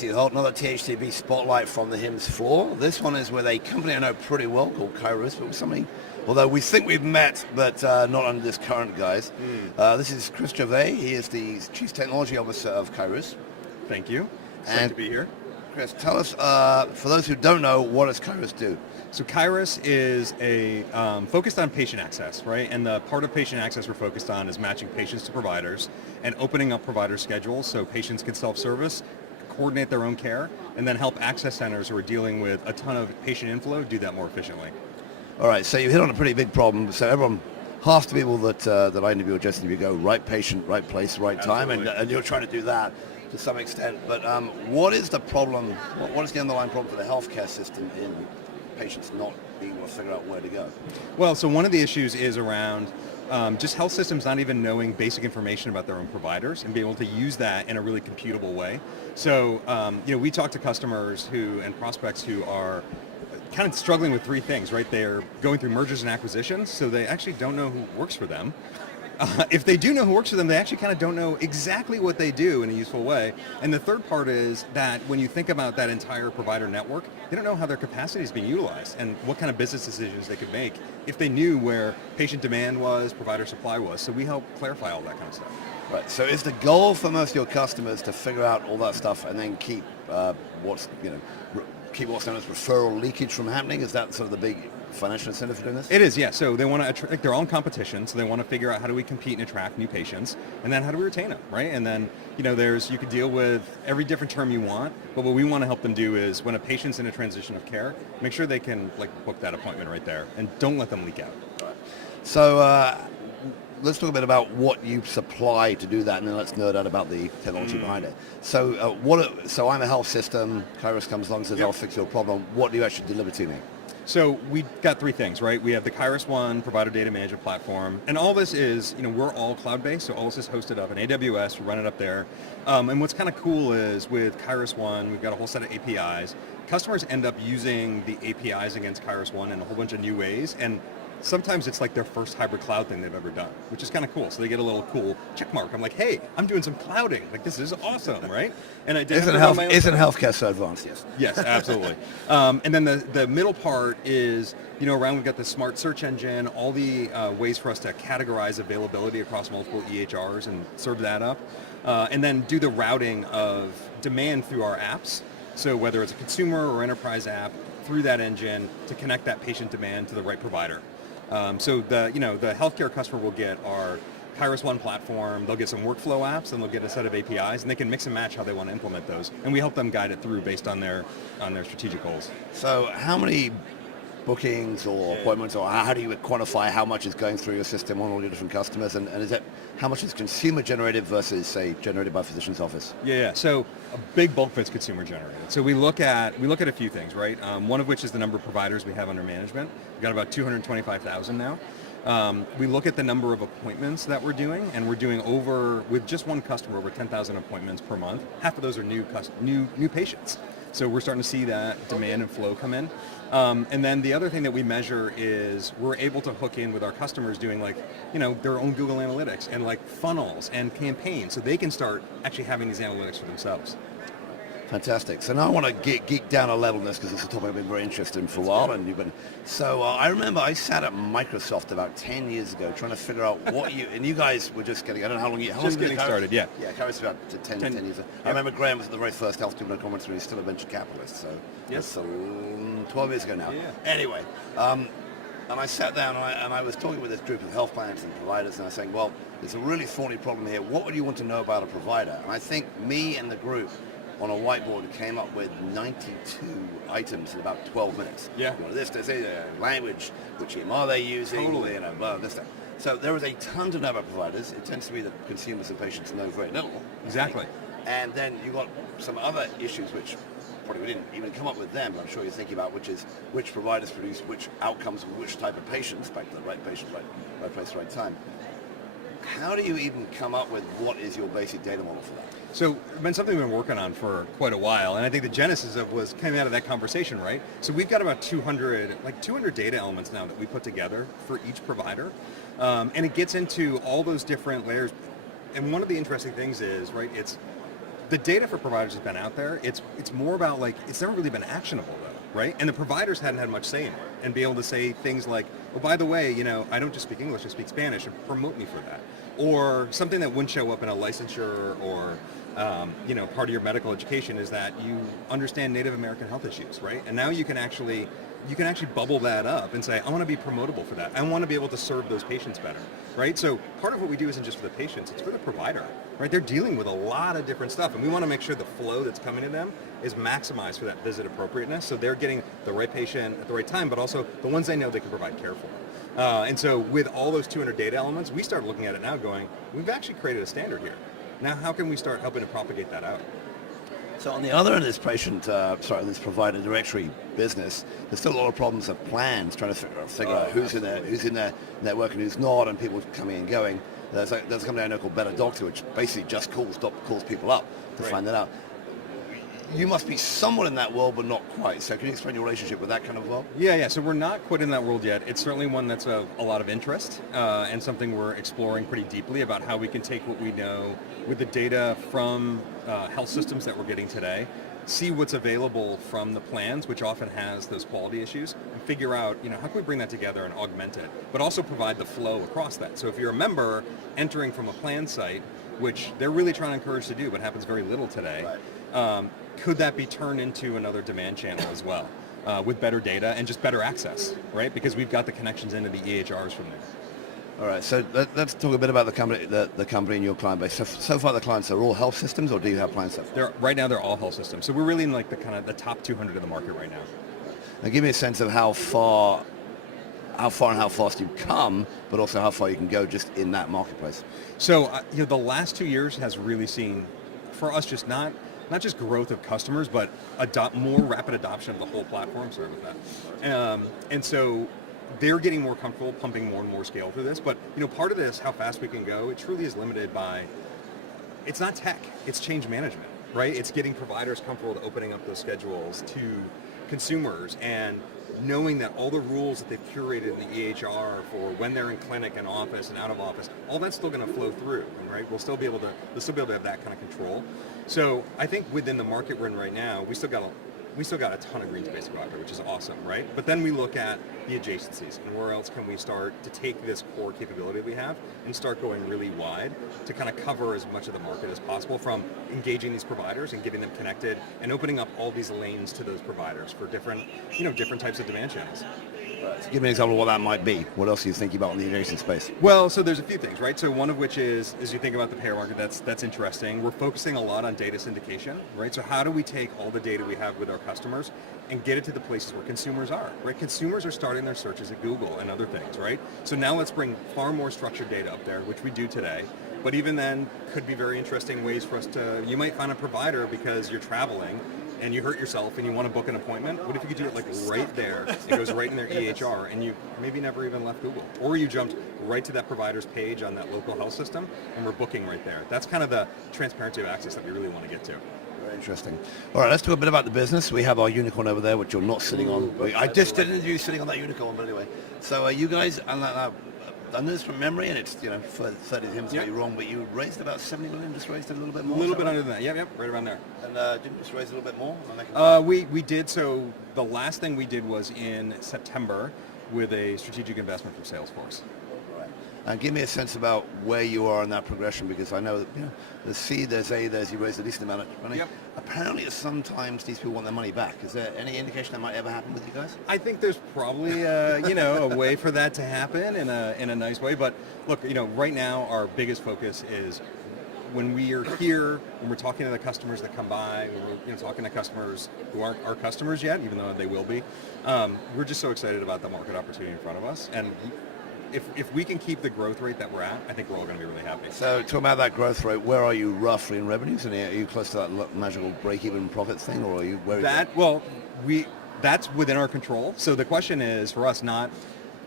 Thanks, you hold another THCB Spotlight from the HIMSS floor. This one is with a company I know pretty well called Kyruus, but with something, although we think we've met, but not under this current guise. This is Chris Gervais. He is the Chief Technology Officer of Kyruus. Thank you. It's great to be here. Chris, tell us, for those who don't know, what does Kyruus do? So Kyruus is focused on patient access, right? And the part of patient access we're focused on is matching patients to providers and opening up provider schedules so patients can self-service, coordinate their own care, and then help access centers who are dealing with a ton of patient inflow do that more efficiently. All right, so you hit on a pretty big problem. So everyone, half the people that I interview or just interview go, right patient, right place, right time, and you're trying to do that to some extent. But what is the problem, what is the underlying problem for the healthcare system in patients not being able to figure out where to go? Well, so one of the issues is around just health systems not even knowing basic information about their own providers and being able to use that in a really computable way. So, we talk to customers and prospects who are kind of struggling with three things, right? They're going through mergers and acquisitions, so they actually don't know who works for them. If they do know who works for them, they actually kind of don't know exactly what they do in a useful way. And the third part is that when you think about that entire provider network, they don't know how their capacity is being utilized and what kind of business decisions they could make if they knew where patient demand was, provider supply was. So we help clarify all that kind of stuff. Right. So is the goal for most of your customers to figure out all that stuff and then keep what's known as referral leakage from happening? Is that sort of the big financial incentive for doing this? It is, yeah. So they want to they're all in competition, so they want to figure out how do we compete and attract new patients, and then how do we retain them, right? And then you could deal with every different term you want, but what we want to help them do is when a patient's in a transition of care, make sure they can book that appointment right there, and don't let them leak out. Right. So let's talk a bit about what you supply to do that, and then let's nerd out about the technology behind it. So so I'm a health system, Kyruus comes along and says, I'll fix your problem. What do you actually deliver to me? So we got three things, right? We have the Kyruus One provider data management platform, and all this is, we're all cloud-based, so all this is hosted up in AWS. We run it up there. And what's kind of cool is with Kyruus One, we've got a whole set of APIs. Customers end up using the APIs against Kyruus One in a whole bunch of new ways, and sometimes it's like their first hybrid cloud thing they've ever done, which is kind of cool. So they get a little cool check mark. I'm like, hey, I'm doing some clouding. This is awesome, right? And I isn't healthcare so advanced? Yes. Yes, absolutely. And then the middle part is, around we've got the smart search engine, all the ways for us to categorize availability across multiple EHRs and serve that up, and then do the routing of demand through our apps. So whether it's a consumer or enterprise app, through that engine to connect that patient demand to the right provider. So the healthcare customer will get our Kyruus One platform, they'll get some workflow apps, and they'll get a set of APIs, and they can mix and match how they want to implement those. And we help them guide it through based on their strategic goals. So how many bookings or appointments, or how do you quantify how much is going through your system on all your different customers, and is it how much is consumer generated versus, say, generated by physician's office? Yeah. So a big bulk of it's consumer generated. So we look at a few things, right? One of which is the number of providers we have under management. We've got about 225,000 now. We look at the number of appointments that we're doing, and we're doing with just one customer, over 10,000 appointments per month. Half of those are new patients. So we're starting to see that demand and flow come in. And then the other thing that we measure is we're able to hook in with our customers doing their own Google Analytics and funnels and campaigns, so they can start actually having these analytics for themselves. Fantastic. So now I want to geek down a level in this because it's a topic I've been very interested in for a while. And so I remember I sat at Microsoft about 10 years ago trying to figure out and you guys were just getting, I don't know how long just getting started, yeah. Yeah, Kyruus about 10 years ago. I remember Graham was at the very first Health People Conference when he was still a venture capitalist. So that's 12 years ago now. Yeah. Anyway, and I sat down and I was talking with this group of health plans and providers, and I was saying, well, there's a really thorny problem here. What would you want to know about a provider? And I think me and the group on a whiteboard came up with 92 items in about 12 minutes. Yeah. This, language, which EMR they using, totally. Blah, this, that. So there is a ton to know about providers. It tends to be that consumers and patients know very little. Exactly. And then you've got some other issues which probably we didn't even come up with them, but I'm sure you're thinking about, which is which providers produce which outcomes with which type of patients, back to the right patient, right place, right time. How do you even come up with what is your basic data model for that? So it's been something we've been working on for quite a while, and I think the genesis came out of that conversation, right? So we've got about 200 data elements now that we put together for each provider, and it gets into all those different layers. And one of the interesting things is, right, it's The data for providers has been out there. It's more about like, it's never really been actionable though, right? And the providers hadn't had much say in it and be able to say things like, oh, by the way, I don't just speak English, I speak Spanish, and promote me for that. Or something that wouldn't show up in a licensure or part of your medical education is that you understand Native American health issues, right? And now you can actually bubble that up and say, I want to be promotable for that. I want to be able to serve those patients better, right? So part of what we do isn't just for the patients, it's for the provider, right? They're dealing with a lot of different stuff, and we want to make sure the flow that's coming to them is maximized for that visit appropriateness, so they're getting the right patient at the right time, but also the ones they know they can provide care for. And so with all those 200 data elements, we start looking at it now going, we've actually created a standard here. Now how can we start helping to propagate that out? So on the other end of this provider directory business, there's still a lot of problems of plans trying to figure out who's in their network and who's not, and people coming and going. There's a company I know called Better Doctor, which basically just calls people up to find that out. You must be somewhat in that world, but not quite. So can you explain your relationship with that kind of world? Yeah. So we're not quite in that world yet. It's certainly one that's of a lot of interest and something we're exploring pretty deeply about how we can take what we know with the data from health systems that we're getting today, see what's available from the plans, which often has those quality issues, and figure out, how can we bring that together and augment it, but also provide the flow across that. So if you're a member entering from a plan site, which they're really trying to encourage to do, but happens very little today, could that be turned into another demand channel as well, with better data and just better access, right? Because we've got the connections into the EHRs from there. All right, so let's talk a bit about the company and your client base. So far the clients are all health systems, or do you have clients so far? Right now they're all health systems. So we're really in like the top 200 of the market right now. Now give me a sense of how far and how fast you've come, but also how far you can go just in that marketplace. So the last 2 years has really seen, for us, just not just growth of customers, but more rapid adoption of the whole platform. Sorry about that. And so they're getting more comfortable pumping more and more scale through this. But part of this, how fast we can go, it truly is limited by, it's not tech, it's change management, right? It's getting providers comfortable with opening up those schedules to consumers and knowing that all the rules that they've curated in the EHR for when they're in clinic and office and out of office, all that's still going to flow through, right? They'll still be able to have that kind of control. So I think within the market we're in right now, we still got a ton of green space to go after, which is awesome, right? But then we look at the adjacencies and where else can we start to take this core capability we have and start going really wide to kind of cover as much of the market as possible, from engaging these providers and getting them connected and opening up all these lanes to those providers for different types of demand channels. So give me an example of what that might be. What else are you thinking about in the adjacent space? Well, so there's a few things, right? So one of which is, as you think about the payer market, that's interesting. We're focusing a lot on data syndication, right? So how do we take all the data we have with our customers and get it to the places where consumers are, right? Consumers are starting their searches at Google and other things, right? So now let's bring far more structured data up there, which we do today. But even then, could be very interesting ways for us you might find a provider because you're traveling and you hurt yourself and you want to book an appointment. What if you could do it like right there? It goes right in their EHR and you maybe never even left Google. Or you jumped right to that provider's page on that local health system and we're booking right there. That's kind of the transparency of access that we really want to get to. Very interesting. All right, let's talk a bit about the business. We have our unicorn over there, which you're not sitting on. I just did an interview sitting on that unicorn, but anyway. So you guys, I know this from memory, and it's, for 30 of him to be wrong, but you raised about 70 million, just raised a little bit more? A little bit under that, yep, right around there. And didn't you just raise a little bit more? We did, so the last thing we did was in September with a strategic investment from Salesforce. And give me a sense about where you are in that progression, because I know that there's C, there's A, there's you raise a decent amount of money. Yep. Apparently sometimes these people want their money back. Is there any indication that might ever happen with you guys? I think there's probably a way for that to happen in a nice way. But look, right now our biggest focus is when we are here, when we're talking to the customers that come by, when we're talking to customers who aren't our customers yet, even though they will be, we're just so excited about the market opportunity in front of us. And if we can keep the growth rate that we're at, I think we're all going to be really happy. So talk about that growth rate. Where are you roughly in revenues? And are you close to that magical break-even profits thing, or are you where? That's within our control. So the question is for us not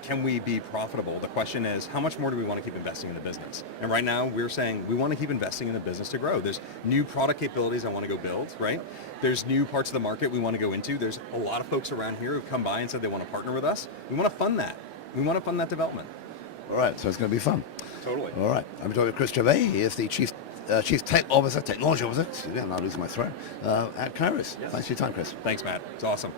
can we be profitable? The question is how much more do we want to keep investing in the business? And right now we're saying we want to keep investing in the business to grow. There's new product capabilities I want to go build, right? There's new parts of the market we want to go into. There's a lot of folks around here who've come by and said they want to partner with us. We want to fund that. We want to fund that development. All right, so it's going to be fun. Totally. All right, I'm talking to Chris Gervais. He is the Chief Chief Technology Officer, excuse me, I'm now losing my thread, at Kyruus. Yes. Thanks for your time, Chris. Thanks, Matt. It's awesome.